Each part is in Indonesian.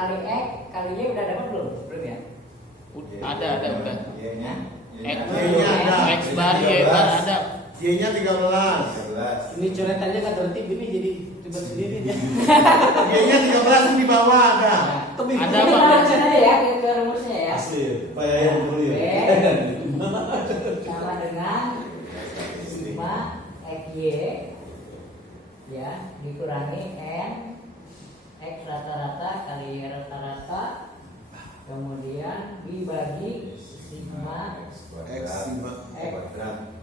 kali X kali Y udah dapat belum? Belum ya? Ada udah. Y-nya. Y-nya ada. X bar Y bar ada. Y-nya 13. Ini coretannya nggak tertib ini jadi coba sendiri ya. Y-nya 13 di bawah ada. Tapi Ada, Ini Pak. langsung aja ya ke rumusnya ya. asli supaya yang dulu ya. Sama dengan sigma XY ya dikurangi N X rata-rata kali Y rata-rata kemudian dibagi sigma X sigma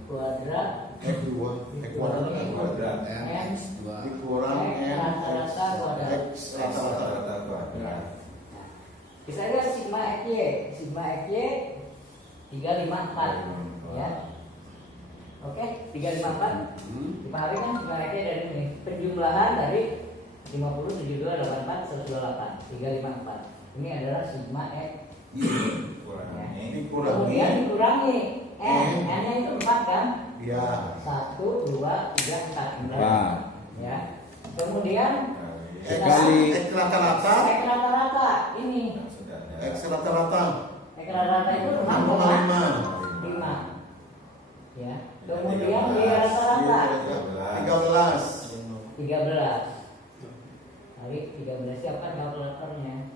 kuadrat X2 X kuadrat N dikurang X N rata-rata kuadrat. X rata-rata. Ya. Bisa lihat sigma XY 354 ya. Oke, 354 dipahami kan sigma XY dari ini penjumlahan dari 50 72 84 128 354 ini adalah sigma X. Dikurangi Kemudian dikurangi N nya itu 4 kan ya 1 2 3 4 ya. Kemudian X kali X rata-rata X rata-rata ini X rata-rata X rata-rata itu 6,5 6,5 ya. Kemudian Y rata-rata 13 kali 13 siapkan kalkulatornya.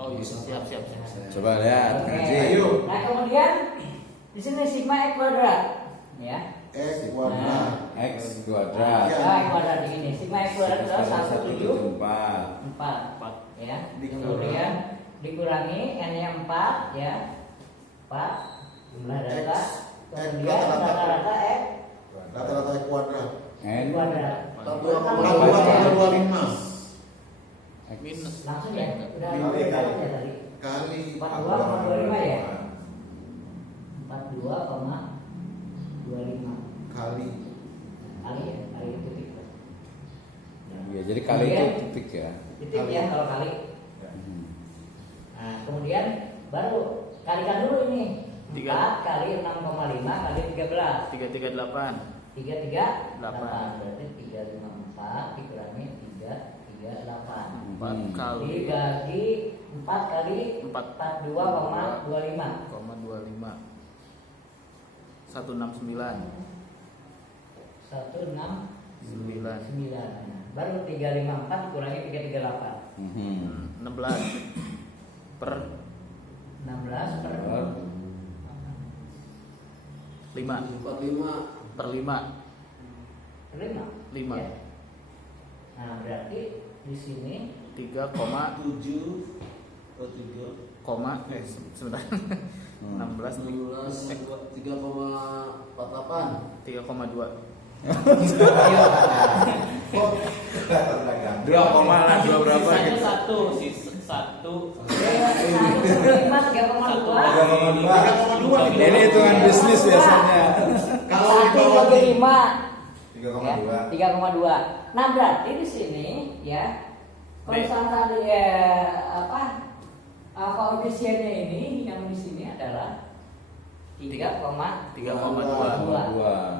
Oh iya siap. Coba lihat. Oke. Haji. Ayo. Nah kemudian di sini sigma X kuadrat ya. X kuadrat X kuadrat. Ya. Nah, X kuadrat ini sigma X kuadrat adalah 174. 174 ya. Kemudian dikurangi N nya 4 ya. 4 jumlah data. Kemudian rata-rata X rata-rata X kuadrat N kuadrat. 42,25 Minus. Langsung ya. Udah Kali. ya tadi. kali 42,25 ya. 42,25 kali kali ya, kali titik. Ya, jadi kali itu titik ya. Titik ya kalau kali. Nah, kemudian baru kalikan dulu ini. 4 kali 6,5 kali 13. 338. 338 berarti 354 dikurangi 338. 4 kali Dibagi 4 kali 4 42,25. 0,25 169 169. 9 Nah, baru 354 dikurangi 338. 16 per 16 per 5 per 5 5. 5 Ya. Nah, berarti di sini 3, sebentar 16 3,2 Dua koma lah, dua berapa gitu. satu sih satu 1,5 3,2. 3,2 Ini hitungan bisnis biasanya. kalau di 1 bawah bagi 5 3,2. 3,2. Nah, berarti di sini ya konstanta koefisiennya ini yang di sini adalah 3,2. 3,2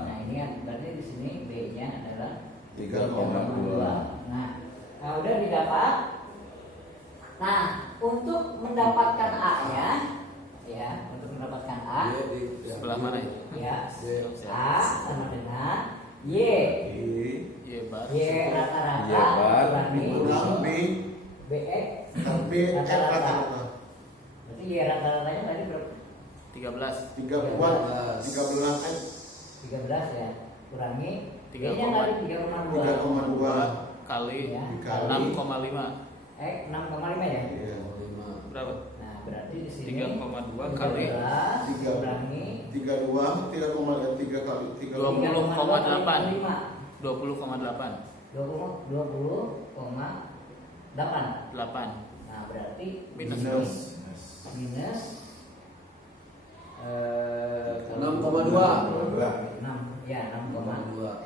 Nah, ini kan berarti di sini B-nya adalah 3,2. Nah, udah didapat. Nah, untuk mendapatkan A-nya ya, untuk mendapatkan A sebelah mana ya, ya? A sama dengan Y. Y bar Y rata-rata Y bar kurangi kurang B BX B X rata-rata berarti Y rata-ratanya tadi berapa? 13 3 kuat 13 X 13 ya. Kurangi 3,2. Y-nya tadi 3,2. 3,2 kali Ya. 6,5 6,5 ya. berapa? Nah, berarti di sini 3,2 kali 13 kurangi 32 3 kali 3 20,8 20,8 20,8. 8 Nah, berarti minus minus 6,2. 6 ya 6,2.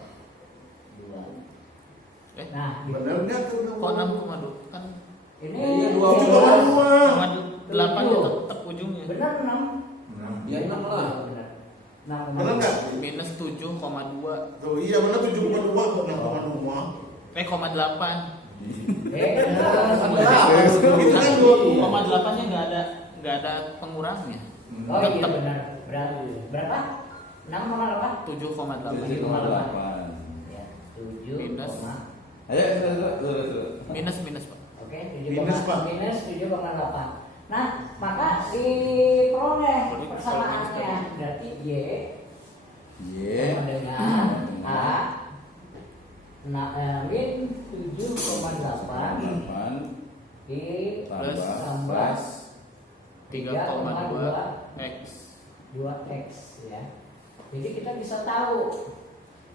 Nah, benar nggak tuh kok 6,2 kan ini Iya, 7,2 8 itu tetap ujungnya benar 6. Ya 6 lah. Benar. benar nggak minus 7,2 tuh iya benar 7,2 kok 6,2 koma 8 Itu kan 2,8-nya nggak ada pengurangnya. Oh iya Tetap benar. Berapa? 6,8? 7,8. 7,8. Ya, 7, Minus. Ayo, terus. Minus Pak. Oke, Minus, Pak. minus 7,8. Nah, maka diperoleh persamaannya berarti Y Y. sama dengan A min 7,8 8 ditambah 3,2 X. 2x ya. Jadi kita bisa tahu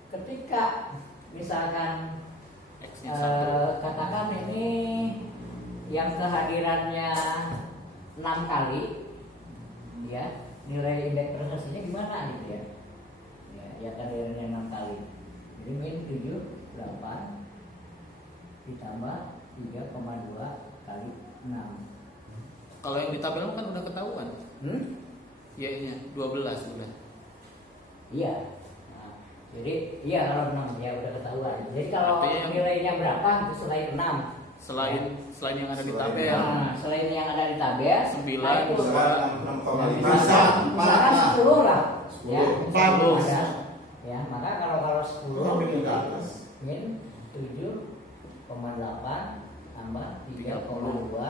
ketika misalkan X-nya 1. katakan ini yang kehadirannya 6 kali ya, nilai indeks prestasinya gimana gitu ya. Ya kehadirannya 6 kali. Jadi min 7,8 ditambah 3,2 kali 6. Kalau yang di tabel kan udah ketahuan. Y-nya 12 udah. Iya. Nah, jadi iya kalau 6 ya udah ketahuan. Jadi kalau Artinya nilainya berapa itu selain 6. Selain yang ada di tabel. Nah, selain yang ada di tabel 9, nah itu Misalkan 6,5. Bisa. misalkan 10 lah. Ya, 10. ada. Ya, maka kalau 10 Ambil yang ke atas. min 7,8 tambah 3,2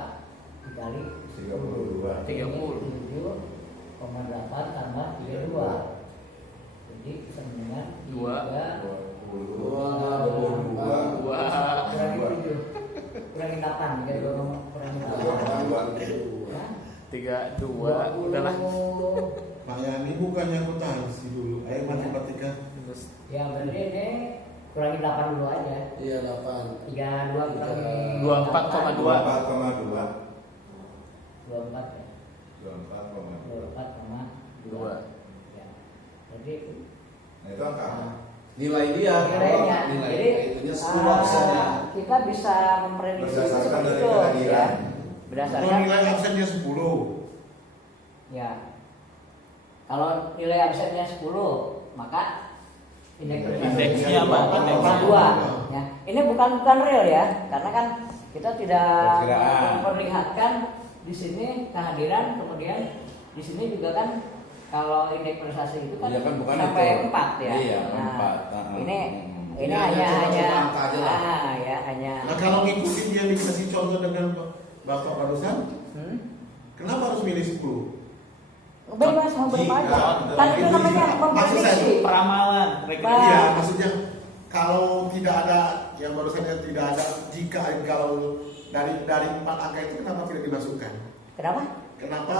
dikali 32. 30. 7,8 tambah 32. Jadi sama dengan 22. kurangi 7 kurangi 8 jadi kurangi 32 udahlah. Makanya ini bukannya akuntansi dulu. Ayo matematika. Ya berarti ini kurangi 8 dulu aja. Iya 8. 32 kurangi 24,2. 24,2. 24 ya. 24,2. 24,2. Ya. Jadi Nah, itu angka. Nilai dia. nilainya. Nilai Jadi itunya 10%-nya. kita bisa memprediksi Berdasarkan seperti dari itu kehadiran. ya. Kalau Berdasarkan nilai absennya 10. ya. Kalau nilai absennya 10, maka Indeksnya apa? Indeksnya. 2. Ya. Ini bukan real ya, karena kan kita tidak Perkiraan. memperlihatkan di sini kehadiran, kemudian di sini juga kan kalau indeks prestasi itu kan, Iya kan, bukan sampai itu. 4 ya. Iya, Nah, 4. Ini Ini hanya coba angka aja lah. ya hanya Nah kalau ngikutin dia dikasih contoh dengan Bapak barusan, kenapa harus milih 10? bebas mau berapa aja. Jika- Kan itu namanya Maksud saya, memprediksi. Peramalan. Iya, maksudnya kalau tidak ada yang barusan tidak ada jika kalau dari 4 angka itu kenapa tidak dimasukkan? Kenapa? Kenapa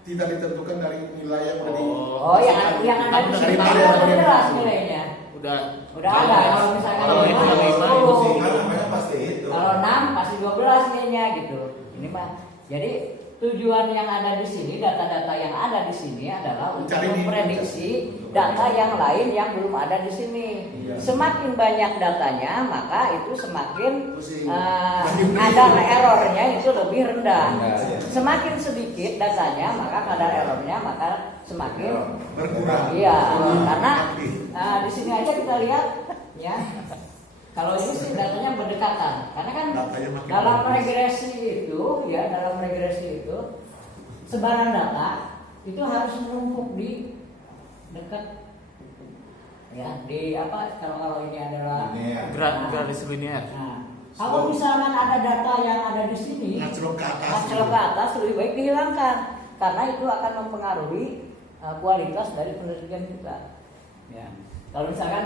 tidak ditentukan dari nilai yang udah di Oh, yang ada di sini Daripada kan yang jelas nilainya. Udah Udah ada. Kalau misalkan Kalau itu lima, 5 sepuluh. itu sih. Kan namanya pasti itu. Kalau 6 pasti 12 nilainya gitu. Ini mah. Jadi tujuan yang ada di sini, data-data yang ada di sini adalah untuk Mencari di- memprediksi data yang lain yang belum ada di sini. Iya. Semakin banyak datanya, maka itu semakin Pusing. kadar errornya itu lebih rendah. Rendah, ya. Semakin sedikit datanya, maka kadar errornya maka semakin berkurang. iya. Berkurang. Karena Tapi, di sini aja kita lihat ya. Kalau ini sih datanya berdekatan, karena kan Datanya makin dalam bagus. regresi itu, ya dalam regresi itu sebaran data itu harus menumpuk di dekat, ya di apa? Kalau ini adalah Ini ya. Garis linear. Nah, kalau misalkan ada data yang ada di sini, ngacrok ke atas. ngacrok ke atas lebih baik dihilangkan, karena itu akan mempengaruhi kualitas dari penelitian kita. Ya, kalau misalkan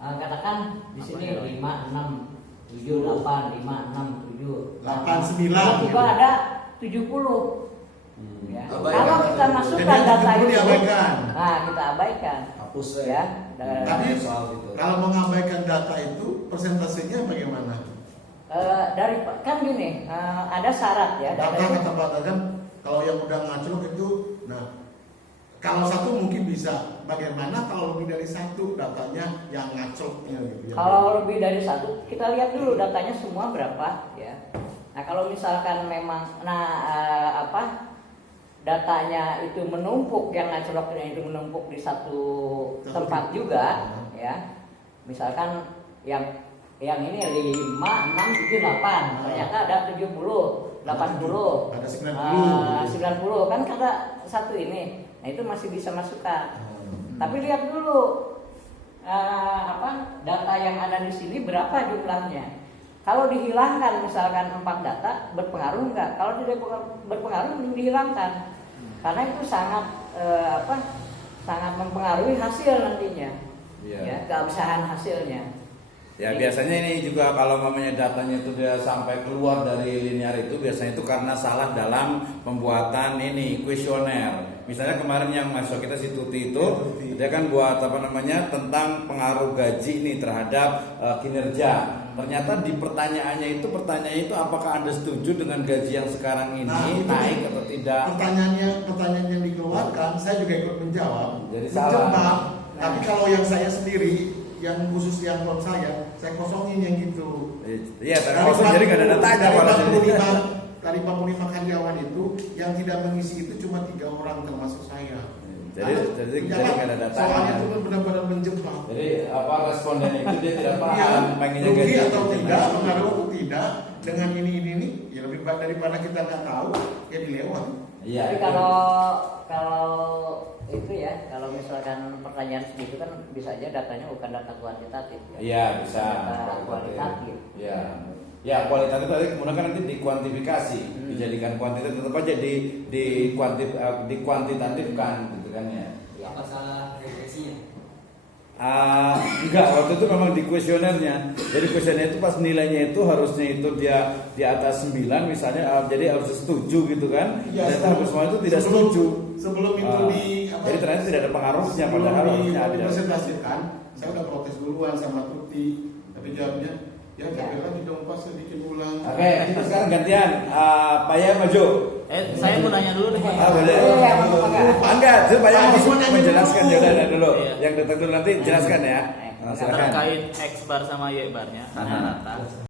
katakan di sini 5, 6, 7, 8, 5, 6, 7, 8, 9. tiba ada 70. Ya. Abaikan. Kalau kita Jadi masukkan yang data 70 itu, diabaikan. nah kita abaikan. Hapus Ya. Tapi soal itu. kalau mengabaikan data itu persentasenya bagaimana? Dari kan gini, ada syarat ya. Data itu- kata Pak Dadan, kalau yang udah ngacrok itu, nah kalau satu mungkin bisa, bagaimana kalau lebih dari satu datanya yang ngacroknya gitu ya? Kalau lebih dari satu, kita lihat dulu datanya semua berapa ya. Nah kalau misalkan memang, datanya itu menumpuk, yang ngacroknya itu menumpuk di satu tempat juga, ya. Misalkan yang yang ini 5, 6, 7, 8. Ternyata ada 70, 80, ada 90. 90 kan kata satu ini. Nah itu masih bisa masukkan. Tapi lihat dulu data yang ada di sini berapa jumlahnya. Kalau dihilangkan misalkan 4 data berpengaruh enggak? Kalau tidak berpengaruh mending dihilangkan. Karena itu sangat sangat mempengaruhi hasil nantinya. Iya. Ya, keabsahan hasilnya. Ya biasanya ini juga kalau namanya datanya itu dia sampai keluar dari linear itu biasanya itu karena salah dalam pembuatan ini kuesioner. Misalnya kemarin yang mahasiswa kita si Tuti itu dia kan buat tentang pengaruh gaji ini terhadap kinerja. Ternyata di pertanyaannya itu apakah Anda setuju dengan gaji yang sekarang ini naik atau tidak? Pertanyaan yang dikeluarkan saya juga ikut menjawab. Jadi salah. Menjebak. Tapi kalau yang saya sendiri yang khusus yang klub saya kosongin yang gitu. Iya, tapi jadi nggak ada datanya malah jadi. Dari 45 karyawan itu yang tidak mengisi itu cuma 3 orang termasuk saya. Jadi nggak ada datanya. Soalnya itu benar-benar menjebak. Jadi responden itu dia tidak paham pengennya rugi gaji atau itu tidak, naik. pengaruh atau tidak dengan ini ya lebih baik daripada kita nggak tahu ya dilewat. Iya. Tapi itu. kalau itu ya, kalau misalkan pertanyaan segitu kan bisa aja datanya bukan data kuantitatif. Ya. Iya bisa. Data kualitatif. Iya. Ya kualitatif tadi kemudian kan nanti dikuantifikasi, dijadikan kuantitatif tetap aja dikuantitatifkan gitu kan ya. Apa salah regresinya? Enggak, waktu itu memang di kuesionernya. Jadi kuesioner itu pas nilainya itu harusnya itu dia di atas 9 misalnya, jadi harus setuju gitu kan. Iya, Ternyata habis semua itu tidak setuju. Sebelum itu jadi ternyata tidak ada pengaruhnya padahal harusnya ada. dipresentasikan, saya udah protes duluan sama Tuti, tapi jawabnya ya coba lagi dong pas sedikit ulang. Oke, kita sekarang gantian. Pak Ya maju. Saya mau nanya dulu deh. Boleh. Enggak, itu Pak Ya mau menjelaskan dulu. Iya. Yang datang dulu nanti jelaskan ya. Silakan. Silakan. Terkait X bar sama Y barnya rata-rata